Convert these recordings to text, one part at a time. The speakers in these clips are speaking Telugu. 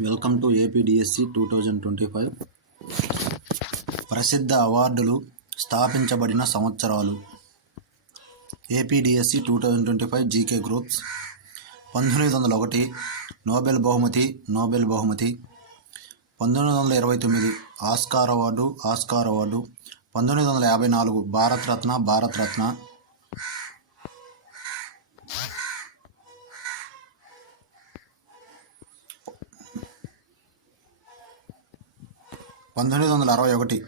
Welcome to APDSC two thousand twenty five. ప్రసిద్ధ అవార్డులు స్థాపించబడిన సంవత్సరాలు. APDSC two thousand twenty five GK groups. పంతొమ్మిది వందల ఒకటి నోబెల్ బహుమతి నోబెల్ బహుమతి. పంతొమ్మిది వందల ఇరవై తొమ్మిది ఆస్కార్ అవార్డు ఆస్కార్ అవార్డు. పంతొమ్మిది వందల యాభై నాలుగు భారతరత్న భారతరత్న. పంతొమ్మిది వందల అరవై ఒకటి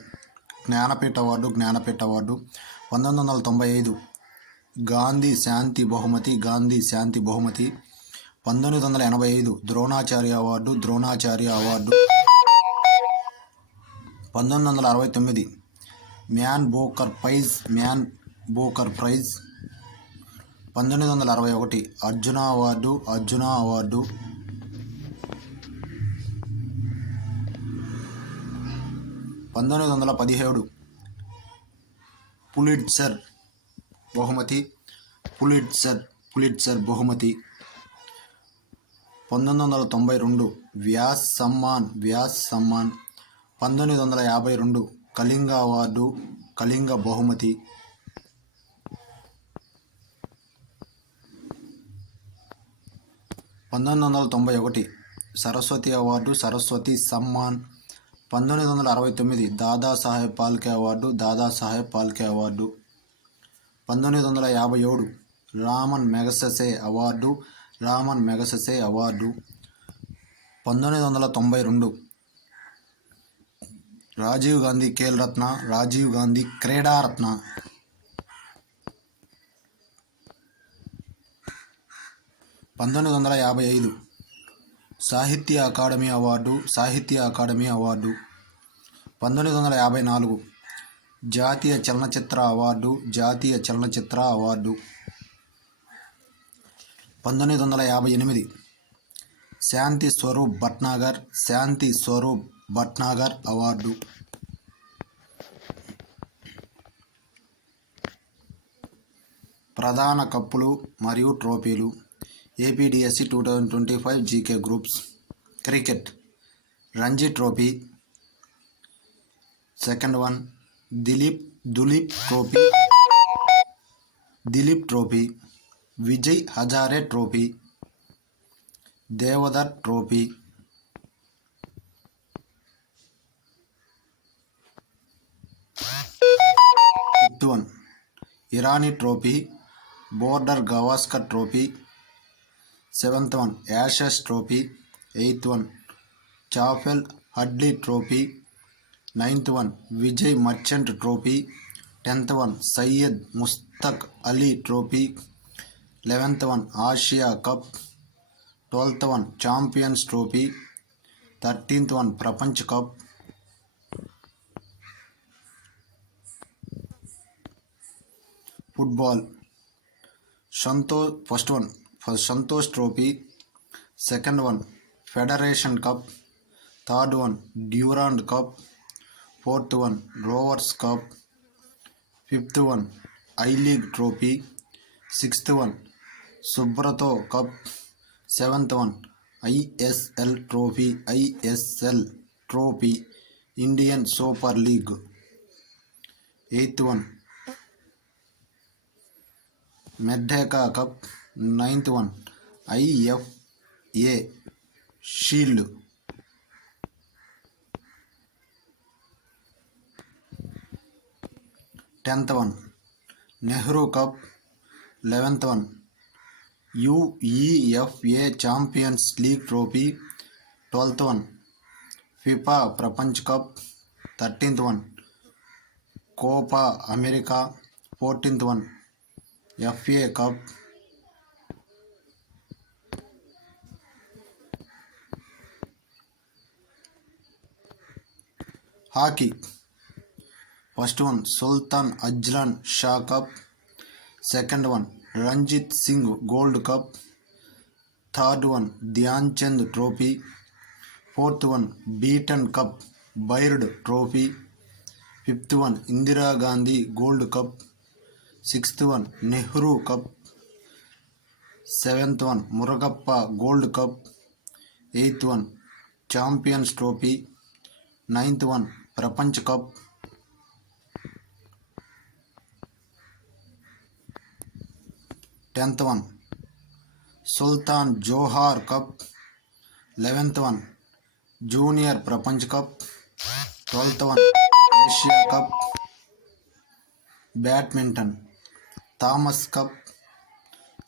జ్ఞానపీఠ అవార్డు జ్ఞానపీఠ అవార్డు. పంతొమ్మిది వందల తొంభై ఐదు గాంధీ శాంతి బహుమతి గాంధీ శాంతి బహుమతి. పంతొమ్మిది వందల ఎనభై ఐదు ద్రోణాచార్య అవార్డు ద్రోణాచార్య అవార్డు. పంతొమ్మిది వందల అరవై తొమ్మిది Man Booker Prize Man Booker Prize. పంతొమ్మిది వందల అరవై ఒకటి అర్జున అవార్డు అర్జున అవార్డు. పంతొమ్మిది వందల పదిహేడు. పులిట్సర్ బహుమతి పులిట్సర్ పులిట్సర్ బహుమతి. పంతొమ్మిది వందల తొంభై రెండు వ్యాస్ సమ్మాన్ వ్యాస్ సమ్మాన్. పంతొమ్మిది వందల యాభై రెండు కళింగ అవార్డు కళింగ బహుమతి. పంతొమ్మిది వందల తొంభై ఒకటి సరస్వతి అవార్డు సరస్వతి సమ్మాన్. పంతొమ్మిది వందల అరవై తొమ్మిది దాదాసాహెబ్ పాల్కే అవార్డు దాదాసాహెబ్ పాల్కే అవార్డు. పంతొమ్మిది వందల యాభై ఏడు Raman Magsaysay award Raman Magsaysay award. పంతొమ్మిది వందల తొంభై రెండు రాజీవ్ గాంధీ ఖేల్ రత్న రాజీవ్ గాంధీ క్రీడారత్న పంతొమ్మిది వందల యాభై ఐదు Sahitya academy award Sahitya academy award. పంతొమ్మిది వందల యాభై నాలుగు జాతీయ చలనచిత్ర అవార్డు జాతీయ చలనచిత్ర అవార్డు. పంతొమ్మిది వందల యాభై ఎనిమిది శాంతి స్వరూప్ భట్నాగర్ శాంతి స్వరూప్ భట్నాగర్ అవార్డు. ప్రధాన కప్పులు మరియు ట్రోఫీలు. APDSC two thousand twenty five GK groups cricket Ranji trophy second one Dilip Duleep trophy Dilip trophy Vijay Hazare trophy Deodhar trophy fifth one Irani trophy Border Gavaskar trophy seventh one Ashes trophy eighth one Chappell Hadlee trophy ninth one Vijay Merchant trophy tenth one Syed Mushtaq Ali trophy eleventh one Asia cup twelfth one champions trophy thirteenth one ప్రపంచ్ cup. Football. సంతో first one first Santosh trophy second one federation cup third one Durand cup fourth one Rovers cup fifth one I league trophy sixth one Subroto cup seventh one ISL trophy ISL trophy Indian super league eighth one Merdeka cup ninth one. IFA shield. Tenth one. Nehru cup. Eleventh one. UEFA champions league trophy. Twelfth one. FIFA ప్రపంచ్ cup. Thirteenth one. Copa America. Fourteenth one. FA cup. Hockey. First one Sultan Azlan Shah cup. Second one Ranjit Singh gold cup. Third one Dhyan Chand trophy. Fourth one Beighton cup Baird trophy. Fifth one Indira Gandhi gold cup. Sixth one Nehru cup. Seventh one Murugappa gold cup. Eighth one champions trophy. Ninth one ప్రపంచ cup. Tenth one. Sultan Johor cup. Eleventh one. Junior ప్రపంచ cup. Twelfth one. Asia cup. Badminton. Thomas cup.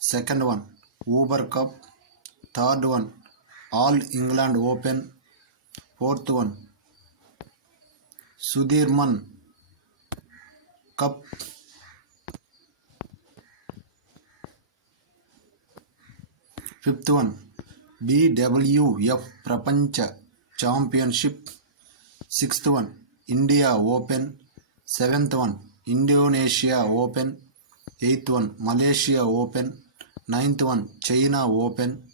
Second one. Uber cup. Third one. All England open. Fourth one. Sudirman cup. Fifth one. BWF ప్రపంచ championship. Sixth one. India open. Seventh one. Indonesia open. Eighth one. Malaysia open. Ninth one. China open.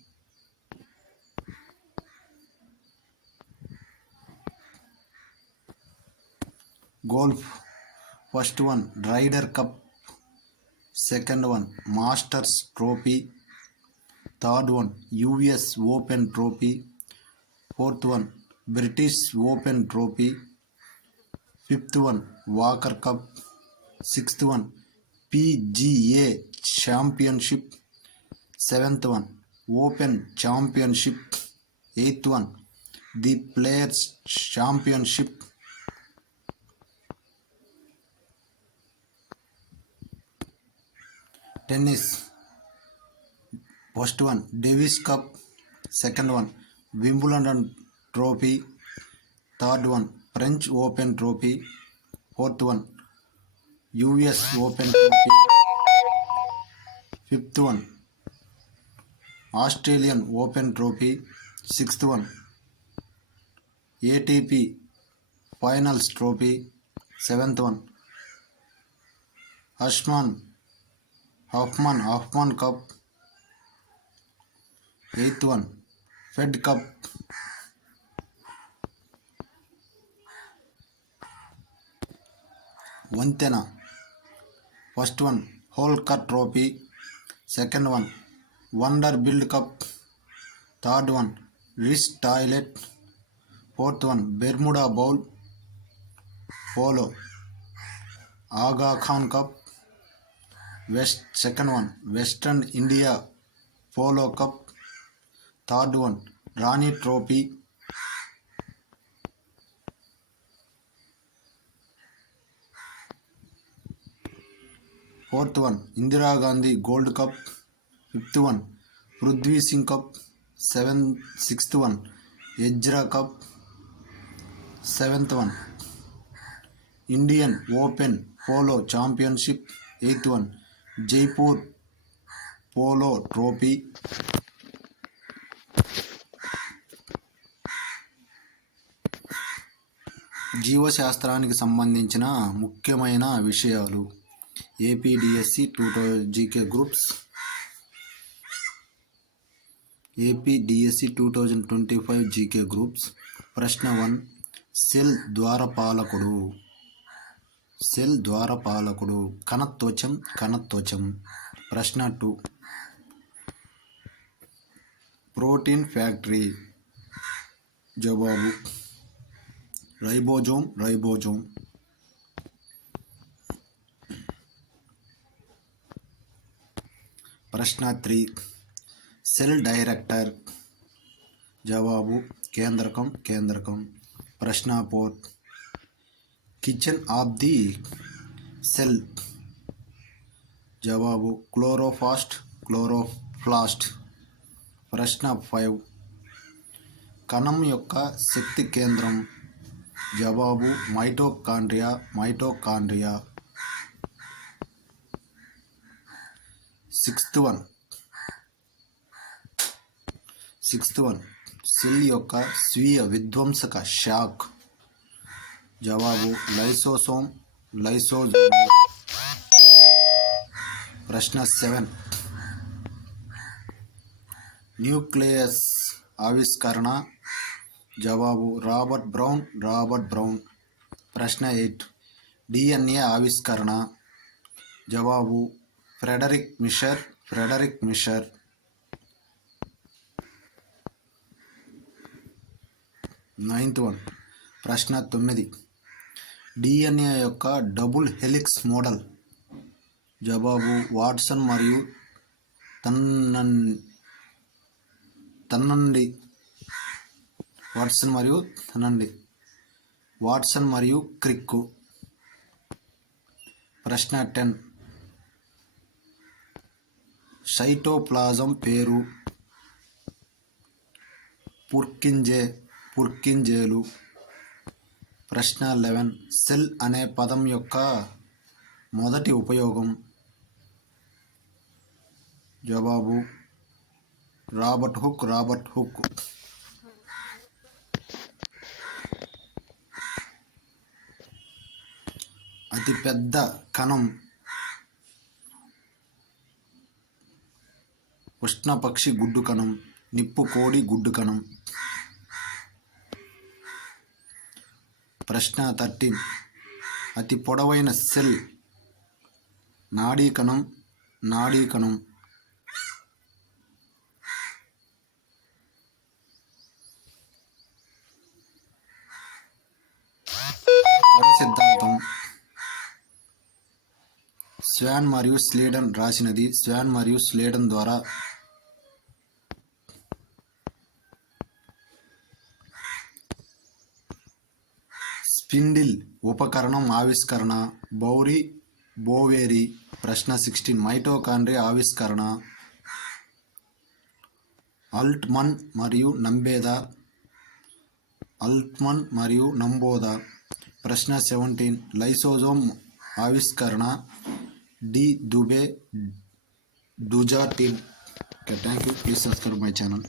Golf first one Ryder cup second one Masters trophy third one US open trophy fourth one British open trophy fifth one Walker cup sixth one PGA championship seventh one open championship eighth one the players championship tennis first one Davis cup second one Wimbledon trophy third one French open trophy fourth one US open trophy fifth one Australian open trophy sixth one ATP finals trophy seventh one Ashman Hopman Hopman cup eighth one Fed cup వంతెన first one Holkar trophy second one Vanderbilt cup third one రిస్ toilet fourth one Bermuda bowl polo Aga Khan cup west second one Western India polo cup third one Rani trophy. Fourth one Indira Gandhi gold cup. Fifth one Prithvi Singh cup. Seven sixth one Ezra cup. Seventh one Indian open polo championship. Eighth one Jaipur polo trophy. జీవశాస్త్రానికి సంబంధించిన ముఖ్యమైన విషయాలు. APDSC two thou GK groups. APDSC two thousand twenty five GK groups. ప్రశ్న వన్ సెల్ ద్వారపాలకుడు. సెల్ ద్వారపాలకుడు కణత్వచం కణత్వచం ప్రశ్న టూ. Protein factory. జవాబు. Ribosome ribosome. ప్రశ్న త్రీ. Cell director. జవాబు. కేంద్రకం కేంద్రకం. ప్రశ్న four. Kitchen of the cell. జవాబు క్లోరోఫాస్ట్ క్లోరోఫ్లాస్ట్. ప్రశ్న ఫైవ్. కణం యొక్క శక్తి కేంద్రం. జవాబు mitochondria mitochondria. Sixth one. Sixth one. Cell యొక్క స్వీయ విధ్వంసక షాక్. జవాబు లైసోసోమ్ లైసోజోమ్ ప్రశ్న సెవెన్ న్యూక్లియస్ ఆవిష్కరణ జవాబు రాబర్ట్ బ్రౌన్ రాబర్ట్ బ్రౌన్ ప్రశ్న ఎయిట్ డిఎన్ఏ ఆవిష్కరణ జవాబు Friedrich Miescher Friedrich Miescher ninth one ప్రశ్న తొమ్మిది డిఎన్ఏ యొక్క డబుల్ హెలిక్స్ మోడల్. జవాబు వాట్సన్ మరియు తన్నన్ తన్నండి వాట్సన్ మరియు తనండి వాట్సన్ మరియు క్రిక్కు. ప్రశ్న టెన్. సైటోప్లాజం పేరు పుర్కింజే పుర్కింజేలు. ప్రశ్న లెవెన్. సెల్ అనే పదం యొక్క మొదటి ఉపయోగం. జవాబు రాబర్ట్ హుక్ రాబర్ట్ హుక్. అతిపెద్ద కణం. ఉష్ణపక్షి గుడ్డు కణం. నిప్పు కోడి గుడ్డు కణం. ప్రశ్న థర్టీన్. అతి పొడవైన సెల్. నాడీకణం నాడీకణం. కణ సిద్ధాంతం. స్వాన్ మరియు స్లేడన్ రాసినది. స్వాన్ మరియు స్లేడన్ ద్వారా స్పిండిల్ ఉపకరణం ఆవిష్కరణ బౌరి బోవేరి ప్రశ్న సిక్స్టీన్ మైటోకాండ్రి ఆవిష్కరణ అల్ట్మన్ మరియు నంబేదా అల్ట్మన్ మరియు నంబోదా ప్రశ్న సెవెంటీన్ లైసోజోమ్ ఆవిష్కరణ de Duve డుజాటిన్. Okay thank you please subscribe my channel